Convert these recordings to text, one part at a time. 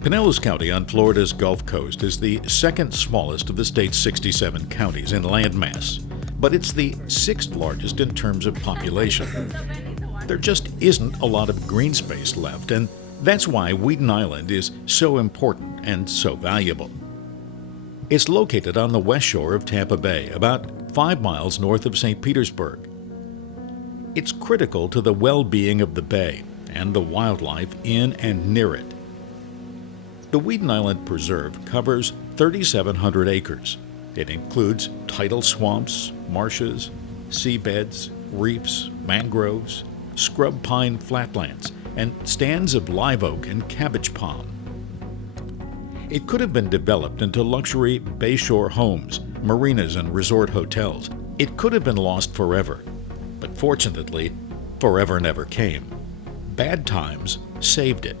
Pinellas County on Florida's Gulf Coast is the second smallest of the state's 67 counties in landmass, but it's the sixth largest in terms of population. There just isn't a lot of green space left, and that's why Weedon Island is so important and so valuable. It's located on the west shore of Tampa Bay, about 5 miles north of St. Petersburg. It's critical to the well-being of the bay and the wildlife in and near it. The Weedon Island Preserve covers 3,700 acres. It includes tidal swamps, marshes, seabeds, reefs, mangroves, scrub pine flatlands, and stands of live oak and cabbage palm. It could have been developed into luxury bayshore homes, marinas, and resort hotels. It could have been lost forever, but fortunately, forever never came. Bad times saved it.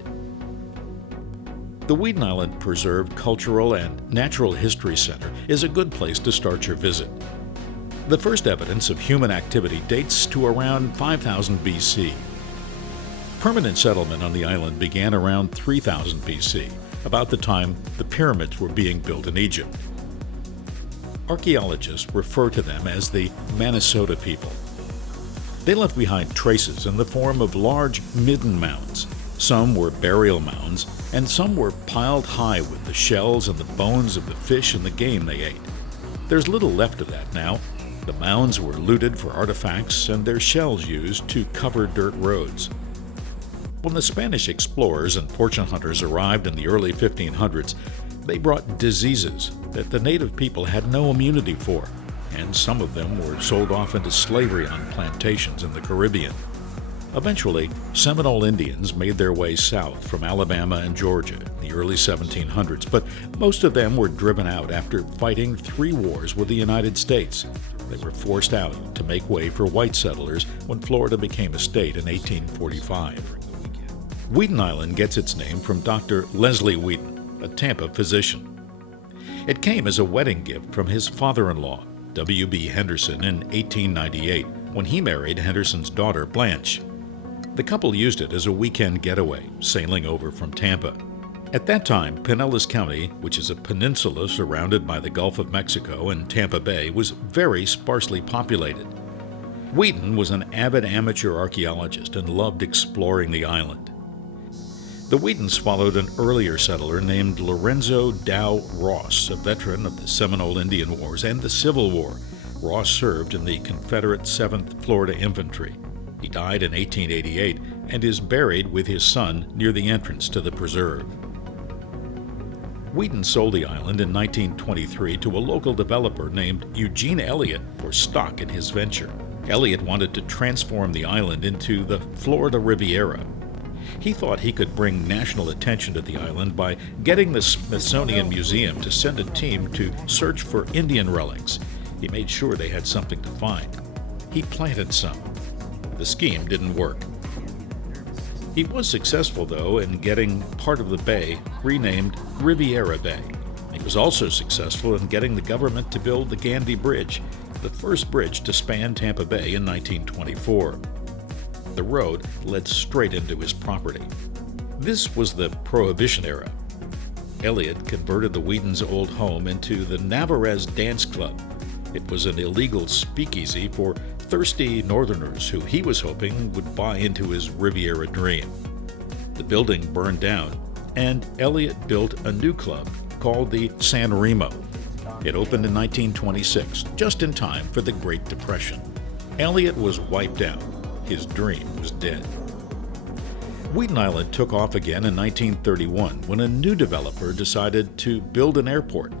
The Weedon Island Preserve Cultural and Natural History Center is a good place to start your visit. The first evidence of human activity dates to around 5000 BC. Permanent settlement on the island began around 3000 BC, about the time the pyramids were being built in Egypt. Archaeologists refer to them as the Minnesota people. They left behind traces in the form of large midden mounds. Some were burial mounds, and some were piled high with the shells and the bones of the fish and the game they ate. There's little left of that now. The mounds were looted for artifacts and their shells used to cover dirt roads. When the Spanish explorers and fortune hunters arrived in the early 1500s, they brought diseases that the native people had no immunity for, and some of them were sold off into slavery on plantations in the Caribbean. Eventually, Seminole Indians made their way south from Alabama and Georgia in the early 1700s, but most of them were driven out after fighting 3 wars with the United States. They were forced out to make way for white settlers when Florida became a state in 1845. Weedon Island gets its name from Dr. Leslie Weedon, a Tampa physician. It came as a wedding gift from his father-in-law, W.B. Henderson, in 1898, when he married Henderson's daughter, Blanche. The couple used it as a weekend getaway, sailing over from Tampa. At that time, Pinellas County, which is a peninsula surrounded by the Gulf of Mexico and Tampa Bay, was very sparsely populated. Weedon was an avid amateur archaeologist and loved exploring the island. The Weedons followed an earlier settler named Lorenzo Dow Ross, a veteran of the Seminole Indian Wars and the Civil War. Ross served in the Confederate 7th Florida Infantry. He died in 1888 and is buried with his son near the entrance to the preserve. Weedon sold the island in 1923 to a local developer named Eugene Elliott for stock in his venture. Elliott wanted to transform the island into the Florida Riviera. He thought he could bring national attention to the island by getting the Smithsonian Museum to send a team to search for Indian relics. He made sure they had something to find. He planted some. The scheme didn't work. He was successful, though, in getting part of the bay renamed Riviera Bay. He was also successful in getting the government to build the Gandy Bridge, the first bridge to span Tampa Bay in 1924. The road led straight into his property. This was the Prohibition era. Elliott converted the Weedons' old home into the Navarrez Dance Club. It was an illegal speakeasy for thirsty northerners who he was hoping would buy into his Riviera dream. The building burned down, and Elliott built a new club called the San Remo. It opened in 1926, just in time for the Great Depression. Elliott was wiped out. His dream was dead. Weedon Island took off again in 1931 when a new developer decided to build an airport.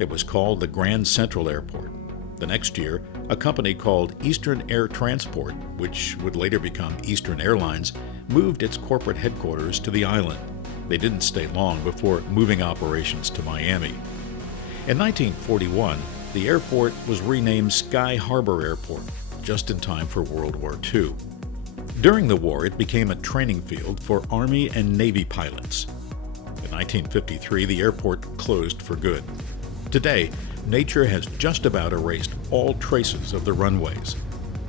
It was called the Grand Central Airport. The next year, a company called Eastern Air Transport, which would later become Eastern Airlines, moved its corporate headquarters to the island. They didn't stay long before moving operations to Miami. In 1941, the airport was renamed Sky Harbor Airport, just in time for World War II. During the war, it became a training field for Army and Navy pilots. In 1953, the airport closed for good. Today, nature has just about erased all traces of the runways.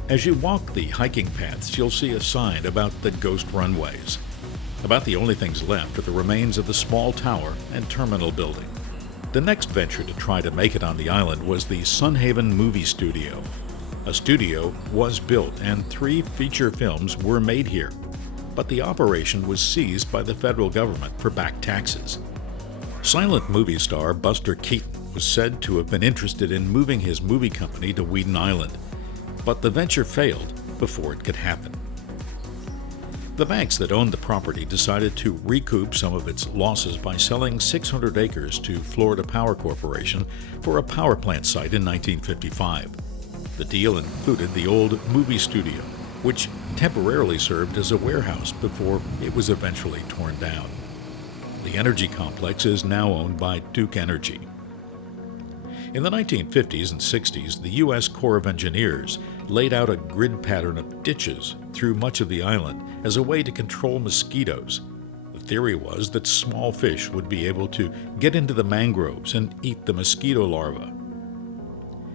As you walk the hiking paths, you'll see a sign about the ghost runways. About the only things left are the remains of the small tower and terminal building. The next venture to try to make it on the island was the Sunhaven Movie Studio. A studio was built and 3 feature films were made here, but the operation was seized by the federal government for back taxes. Silent movie star Buster Keaton was said to have been interested in moving his movie company to Weedon Island, but the venture failed before it could happen. The banks that owned the property decided to recoup some of its losses by selling 600 acres to Florida Power Corporation for a power plant site in 1955. The deal included the old movie studio, which temporarily served as a warehouse before it was eventually torn down. The energy complex is now owned by Duke Energy. In the 1950s and 60s, the U.S. Corps of Engineers laid out a grid pattern of ditches through much of the island as a way to control mosquitoes. The theory was that small fish would be able to get into the mangroves and eat the mosquito larvae.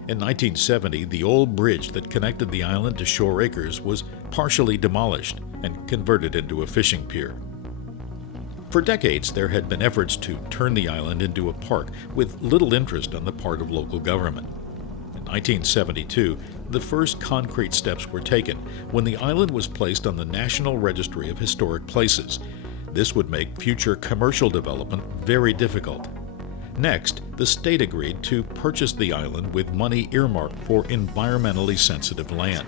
In 1970, the old bridge that connected the island to Shore Acres was partially demolished and converted into a fishing pier. For decades, there had been efforts to turn the island into a park with little interest on the part of local government. In 1972, the first concrete steps were taken when the island was placed on the National Registry of Historic Places. This would make future commercial development very difficult. Next, the state agreed to purchase the island with money earmarked for environmentally sensitive land.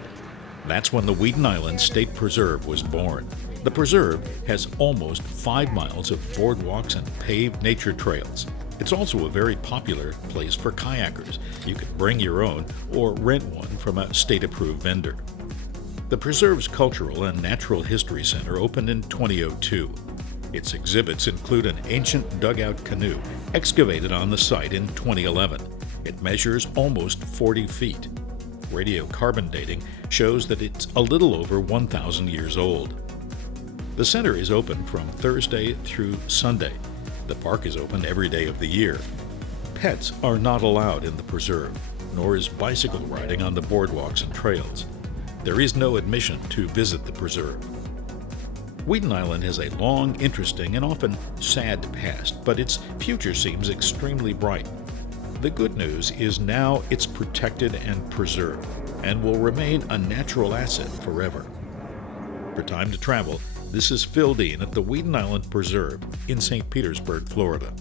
That's when the Weedon Island State Preserve was born. The preserve has almost 5 miles of boardwalks and paved nature trails. It's also a very popular place for kayakers. You can bring your own or rent one from a state-approved vendor. The preserve's Cultural and Natural History Center opened in 2002. Its exhibits include an ancient dugout canoe excavated on the site in 2011. It measures almost 40 feet. Radiocarbon dating shows that it's a little over 1,000 years old. The center is open from Thursday through Sunday. The park is open every day of the year. Pets are not allowed in the preserve, nor is bicycle riding on the boardwalks and trails. There is no admission to visit the preserve. Weedon Island has a long, interesting, and often sad past, but its future seems extremely bright. The good news is now it's protected and preserved, and will remain a natural asset forever. For Time to Travel, this is Phil Dean at the Weedon Island Preserve in St. Petersburg, Florida.